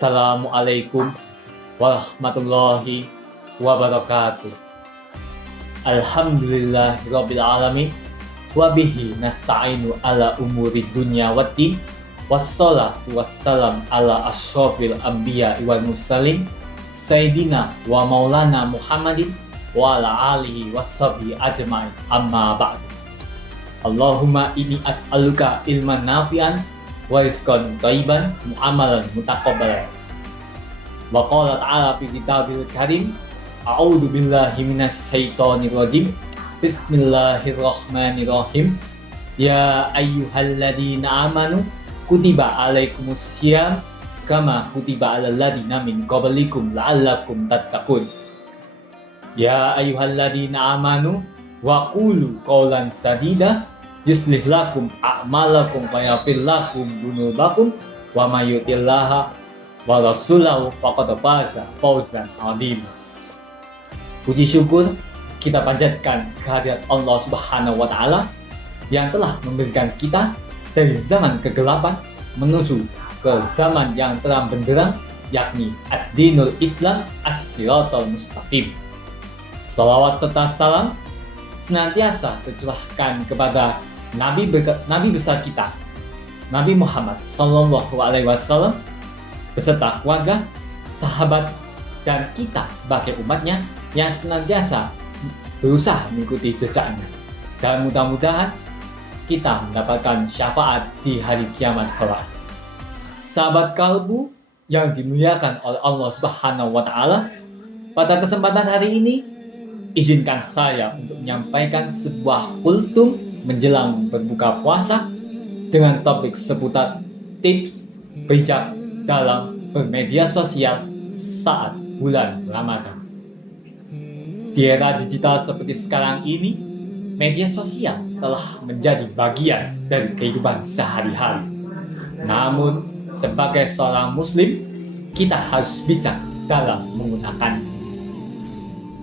Assalamualaikum warahmatullahi wabarakatuh. Alhamdulillahirabbil alamin wa bihi nasta'inu ala umuri dunya waddin. Wassalatu wassalam ala asyrofil anbiya wal mursalin sayyidina wa maulana Muhammadin wa ala alihi washabihi ajma'in, amma ba'du. Allahumma inni as'aluka ilman nafi'an wa rizqan thayyiban mu'amalan mutaqabbalan. Wa qala ta'ala fi kitabil karim, a'udzu billahi minasy syaithanir rajim. Bismillahirrahmanirrahim. Ya ayyuhalladzina amanu kutiba alaikumusiyam kama kutiba alal ladzina min qablikum la'allakum tattaqun. Ya ayyuhalladzina amanu wa qulu qawlan sadida yuslih lakum a'malakum wa yaghfir lakum dzunubakum wa may yuti'illah wa rasulahu faqad faza fawzan 'azima. Puji syukur kita panjatkan kehadirat Allah Subhanahu wa taala yang telah memberikan kita dari zaman kegelapan menuju ke zaman yang terang benderang, yakni ad-dinul Islam as-siratal mustaqim. Salawat serta salam senantiasa tercurahkan kepada Nabi besar kita, Nabi Muhammad Sallallahu Alaihi Wasallam, beserta keluarga, sahabat, dan kita sebagai umatnya yang senantiasa berusaha mengikuti jejaknya. Dan mudah-mudahan kita mendapatkan syafaat di hari kiamat kelak. Sahabat kalbu yang dimuliakan oleh Allah Subhanahu Wa Taala, pada kesempatan hari ini izinkan saya untuk menyampaikan sebuah kultum menjelang berbuka puasa dengan topik seputar tips bijak dalam bermedia sosial saat bulan Ramadan. Di era digital seperti sekarang ini, media sosial telah menjadi bagian dari kehidupan sehari-hari. Namun, sebagai seorang muslim, kita harus bijak dalam menggunakannya,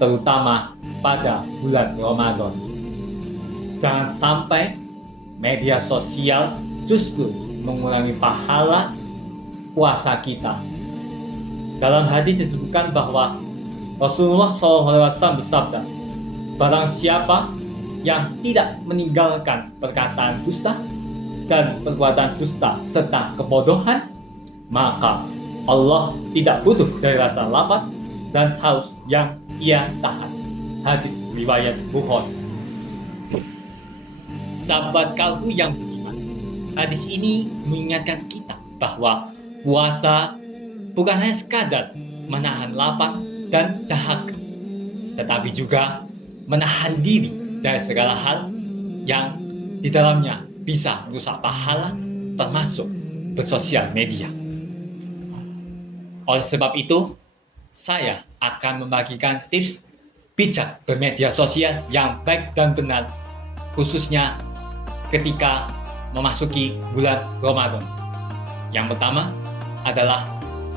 terutama pada bulan Ramadan. Jangan sampai media sosial justru mengurangi pahala puasa kita. Dalam hadis disebutkan bahwa Rasulullah SAW bersabda, barang siapa yang tidak meninggalkan perkataan dusta dan perbuatan dusta serta kebodohan, maka Allah tidak butuh dari rasa lapar dan haus yang ia tahan. Hadis riwayat Bukhari. Sahabat kalbu yang beriman, hadis ini mengingatkan kita bahwa puasa bukan hanya sekadar menahan lapar dan dahaga, tetapi juga menahan diri dari segala hal yang di dalamnya bisa merusak pahala, termasuk bersosial media. Oleh sebab itu, saya akan membagikan tips bijak bermedia sosial yang baik dan benar, khususnya ketika memasuki bulan Ramadan. Yang pertama adalah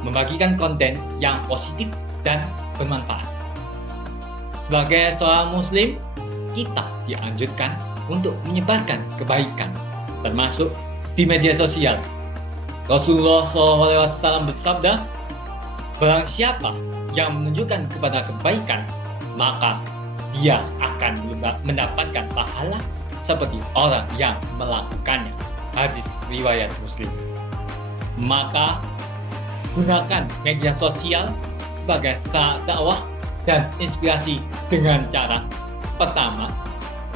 membagikan konten yang positif dan bermanfaat. Sebagai seorang muslim, kita dianjurkan untuk menyebarkan kebaikan, termasuk di media sosial. Rasulullah SAW bersabda, barang siapa yang menunjukkan kepada kebaikan, maka dia akan mendapatkan pahala seperti orang yang melakukannya. Hadis riwayat Muslim. Maka gunakan media sosial sebagai sarana dakwah dan inspirasi dengan cara pertama,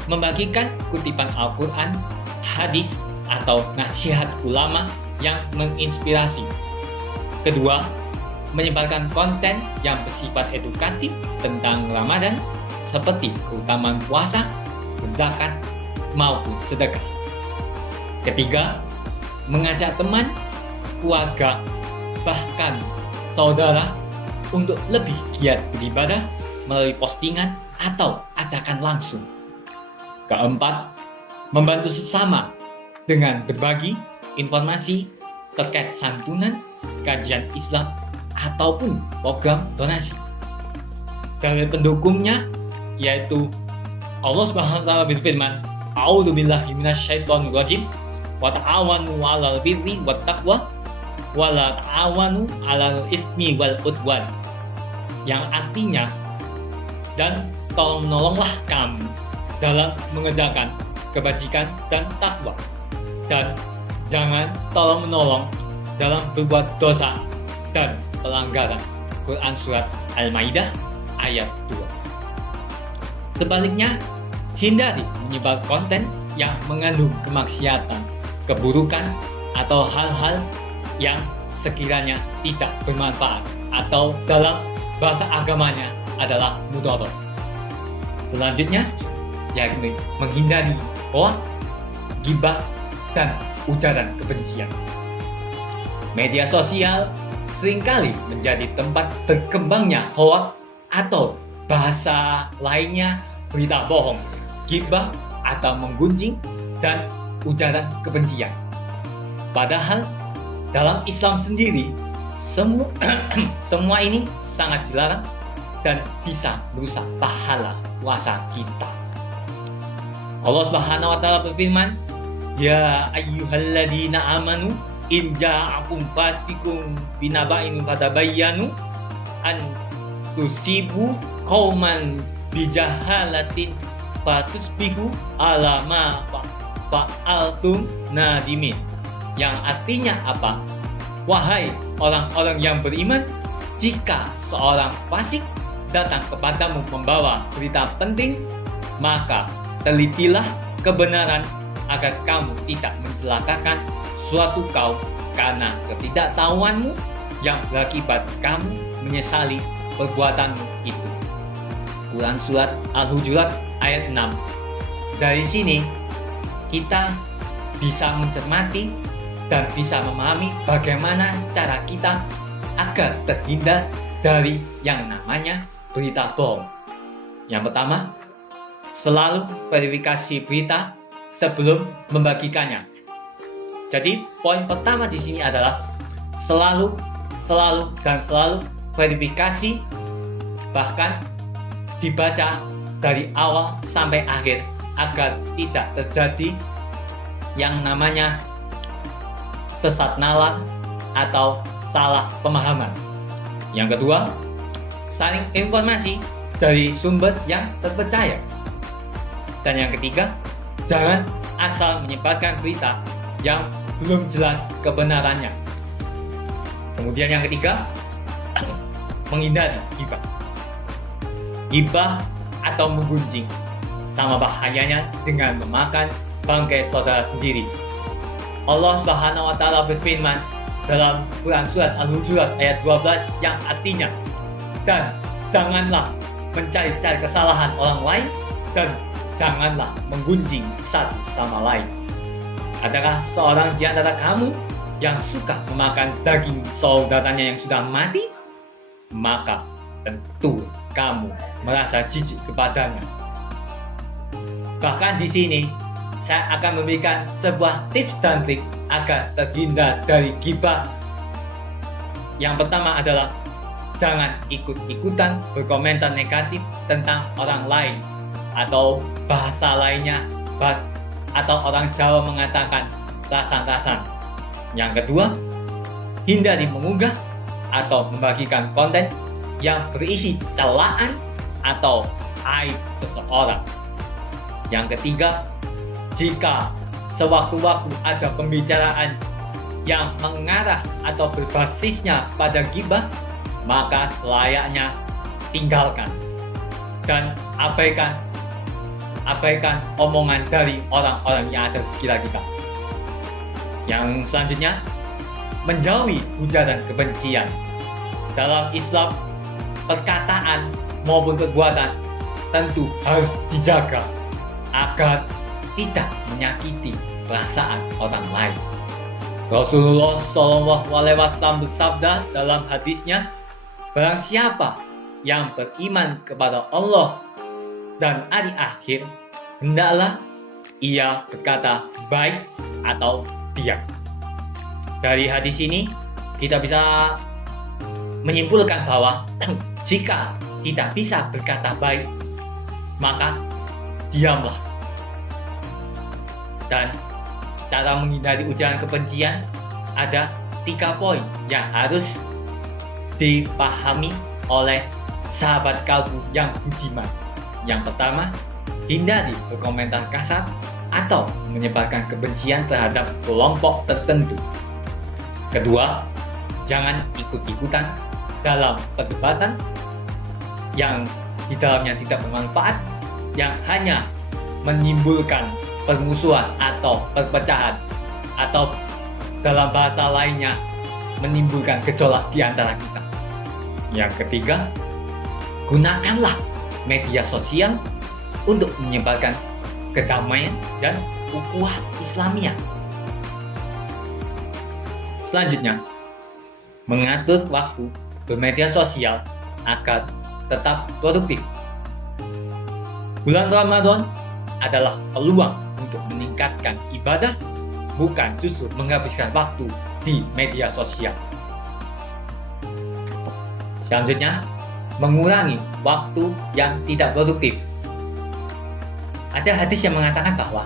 membagikan kutipan Al-Quran, hadis, atau nasihat ulama yang menginspirasi. Kedua, menyebarkan konten yang bersifat edukatif tentang Ramadan seperti keutamaan puasa, zakat, maupun sedekah. Ketiga, mengajak teman, keluarga, bahkan saudara untuk lebih giat beribadah melalui postingan atau ajakan langsung. Keempat, membantu sesama dengan berbagi informasi terkait santunan, kajian Islam, ataupun program donasi. Dari pendukungnya yaitu Allah Subhanahu wa taala berfirman, a'udzu billahi minasyaitonir rajim wa ta'awanu 'alal birri wat taqwa wala ta'awanu 'alal itsmi wal 'udwan. Yang artinya, dan tolong menolonglah kamu dalam mengerjakan kebajikan dan takwa, dan jangan tolong menolong dalam berbuat dosa dan pelanggaran. Quran Surat Al-Maidah ayat 2. Sebaliknya, hindari menyebar konten yang mengandung kemaksiatan, keburukan, atau hal-hal yang sekiranya tidak bermanfaat atau dalam bahasa agamanya adalah mudharah. Selanjutnya, yakni menghindari hoak, ghibah, dan ujaran kebencian. Media sosial seringkali menjadi tempat berkembangnya hoak atau bahasa lainnya berita bohong, ghibah atau menggunjing, dan ujaran kebencian. Padahal dalam Islam sendiri semua ini sangat dilarang dan bisa merusak pahala puasa kita. Allah Subhanahu wa taala berfirman, "Ya ayyuhalladzina amanu in ja'akum fasiqun binaba'in fatabayyanu an tusibu qauman bijahalatin fatusbihu ala ma fa'altum nadimin." Yang artinya apa? Wahai orang-orang yang beriman, jika seorang fasik datang kepadamu membawa berita penting, maka telitilah kebenaran agar kamu tidak mencelakakan suatu kaum karena ketidaktahuanmu yang berakibat kamu menyesali perbuatanmu itu. Quran Surat Al-Hujurat ayat 6. Dari sini kita bisa mencermati dan bisa memahami bagaimana cara kita agar terhindar dari yang namanya berita bohong. Yang pertama, selalu verifikasi berita sebelum membagikannya. Jadi, poin pertama di sini adalah selalu verifikasi, bahkan dibaca dari awal sampai akhir agar tidak terjadi yang namanya sesat nalar atau salah pemahaman. Yang kedua, saling informasi dari sumber yang terpercaya. Dan yang ketiga, jangan asal menyebarkan berita yang belum jelas kebenarannya. Kemudian yang ketiga, menghindari ghibah. Ghibah atau menggunjing sama bahayanya dengan memakan bangkai saudara sendiri. Allah Subhanahu wa taala berfirman dalam Quran Surat Al-Hujurat ayat 12 yang artinya, dan janganlah mencari-cari kesalahan orang lain dan janganlah menggunjing satu sama lain. Adakah seorang di antara kamu yang suka memakan daging saudaranya yang sudah mati? Maka tentu kamu merasa jijik kepadanya. Bahkan di sini saya akan memberikan sebuah tips dan trik agar terhindar dari ghibah. Yang pertama adalah jangan ikut-ikutan berkomentar negatif tentang orang lain atau bahasa lainnya, atau orang Jawa mengatakan rasan-rasan. Yang kedua, hindari mengunggah atau membagikan konten yang berisi celaan atau aib seseorang. Yang ketiga, jika sewaktu-waktu ada pembicaraan yang mengarah atau berbasisnya pada ghibah, maka selayaknya tinggalkan dan abaikan omongan dari orang-orang yang ada di sekitar kita. Yang selanjutnya, menjauhi ujaran kebencian. Dalam Islam, perkataan maupun perbuatan tentu harus dijaga agar tidak menyakiti perasaan orang lain. Rasulullah SAW bersabda dalam hadisnya, barang siapa yang beriman kepada Allah dan hari akhir, hendaklah ia berkata baik atau diam. Dari hadis ini kita bisa menyimpulkan bahwa jika tidak bisa berkata baik, maka diamlah. Dan cara menghindari ujaran kebencian ada 3 poin yang harus dipahami oleh sahabat kalbu yang budiman. Yang pertama, hindari berkomentar kasar atau menyebarkan kebencian terhadap kelompok tertentu. Kedua, jangan ikut-ikutan dalam perdebatan yang di dalamnya tidak bermanfaat, yang hanya menimbulkan permusuhan atau perpecahan, atau dalam bahasa lainnya menimbulkan gejolak di antara kita. Yang ketiga, gunakanlah media sosial untuk menyebarkan kedamaian dan ukhuwah Islamiyah. Selanjutnya, mengatur waktu bermedia sosial agar tetap produktif. Bulan Ramadan adalah peluang untuk meningkatkan ibadah, bukan justru menghabiskan waktu di media sosial. Selanjutnya, mengurangi waktu yang tidak produktif. Ada hadis yang mengatakan bahwa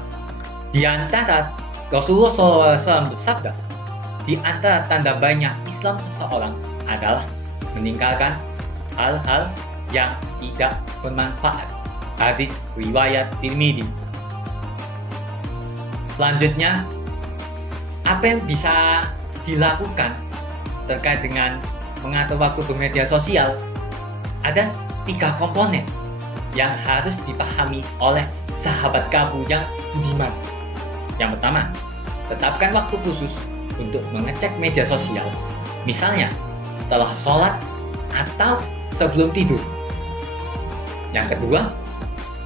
di antara Rasulullah SAW bersabda, di antara tanda baiknya Islam seseorang adalah meninggalkan hal-hal yang tidak bermanfaat. Hadis riwayat Tirmidzi. Selanjutnya, apa yang bisa dilakukan terkait dengan mengatur waktu bermedia sosial? Ada 3 komponen yang harus dipahami oleh sahabat kalbu yang budiman. Yang pertama, tetapkan waktu khusus untuk mengecek media sosial, misalnya setelah sholat atau sebelum tidur. Yang kedua,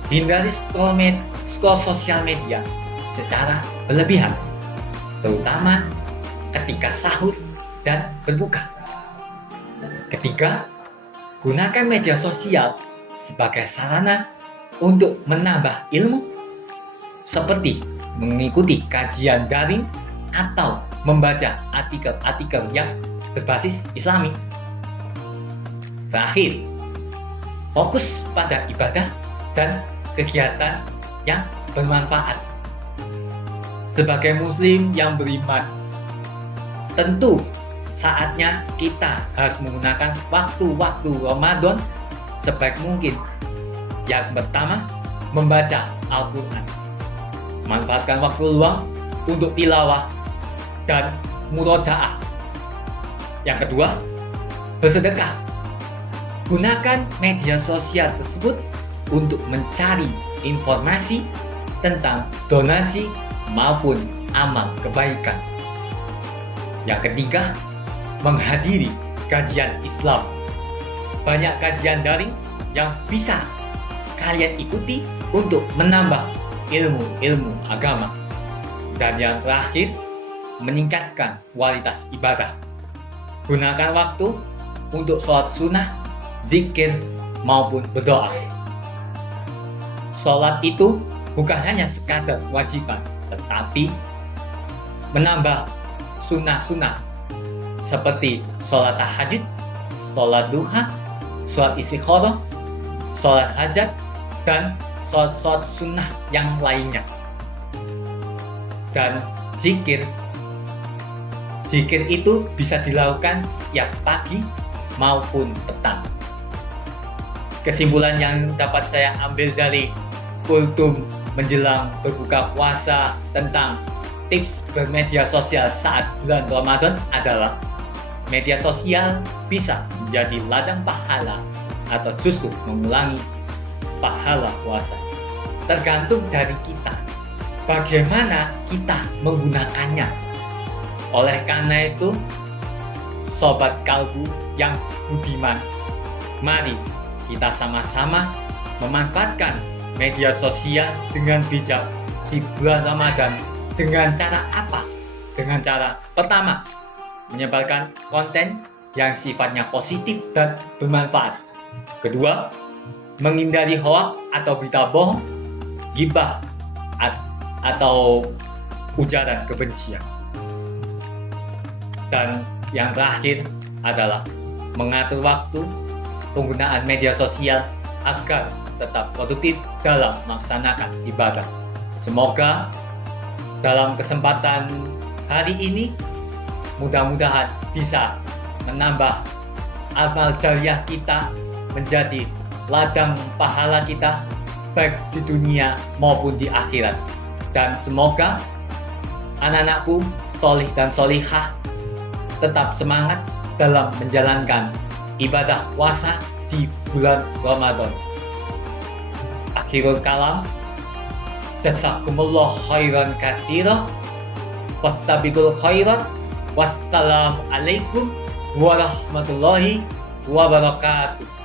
hindari scroll sosial media secara berlebihan, terutama ketika sahur dan berbuka. Ketiga, gunakan media sosial sebagai sarana untuk menambah ilmu, seperti mengikuti kajian daring atau membaca artikel-artikel yang berbasis Islami. Terakhir, fokus pada ibadah dan kegiatan yang bermanfaat. Sebagai muslim yang beriman, tentu saatnya kita harus menggunakan waktu-waktu Ramadan sebaik mungkin. Yang pertama, membaca Al-Quran. Manfaatkan waktu luang untuk tilawah dan murojaah. Yang kedua, bersedekah. Gunakan media sosial tersebut untuk mencari informasi tentang donasi maupun amal kebaikan. Yang ketiga, menghadiri kajian Islam. Banyak kajian daring yang bisa kalian ikuti untuk menambah ilmu-ilmu agama. Dan yang terakhir, meningkatkan kualitas ibadah. Gunakan waktu untuk sholat sunnah, zikir, maupun berdoa. Sholat itu bukan hanya sekadar kewajiban, tetapi menambah sunnah-sunnah seperti sholat tahajud, sholat duha, sholat istikharah, sholat hajat, dan sholat sunnah yang lainnya. Dan zikir itu bisa dilakukan setiap pagi maupun petang. Kesimpulan yang dapat saya ambil dari kultum menjelang berbuka puasa tentang tips bermedia sosial saat bulan Ramadan adalah media sosial bisa menjadi ladang pahala atau justru mengulangi pahala puasa. Tergantung dari kita, bagaimana kita menggunakannya. Oleh karena itu, sobat kalbu yang budiman, mari kita sama-sama memanfaatkan media sosial dengan bijak di bulan Ramadan. Dengan cara apa? Dengan cara pertama, menyebarkan konten yang sifatnya positif dan bermanfaat. Kedua, menghindari hoaks atau berita bohong, ghibah atau ujaran kebencian. Dan yang terakhir adalah mengatur waktu penggunaan media sosial agar tetap produktif dalam melaksanakan ibadah. Semoga dalam kesempatan hari ini mudah-mudahan bisa menambah amal jariah kita, menjadi ladang pahala kita baik di dunia maupun di akhirat. Dan semoga anak-anakku solih dan solihah tetap semangat dalam menjalankan ibadah puasa di bulan Ramadan. Akhirul kalam, jazakumullah khairan katsira, fastabiqul khairat, wassalamualaikum warahmatullahi wabarakatuh.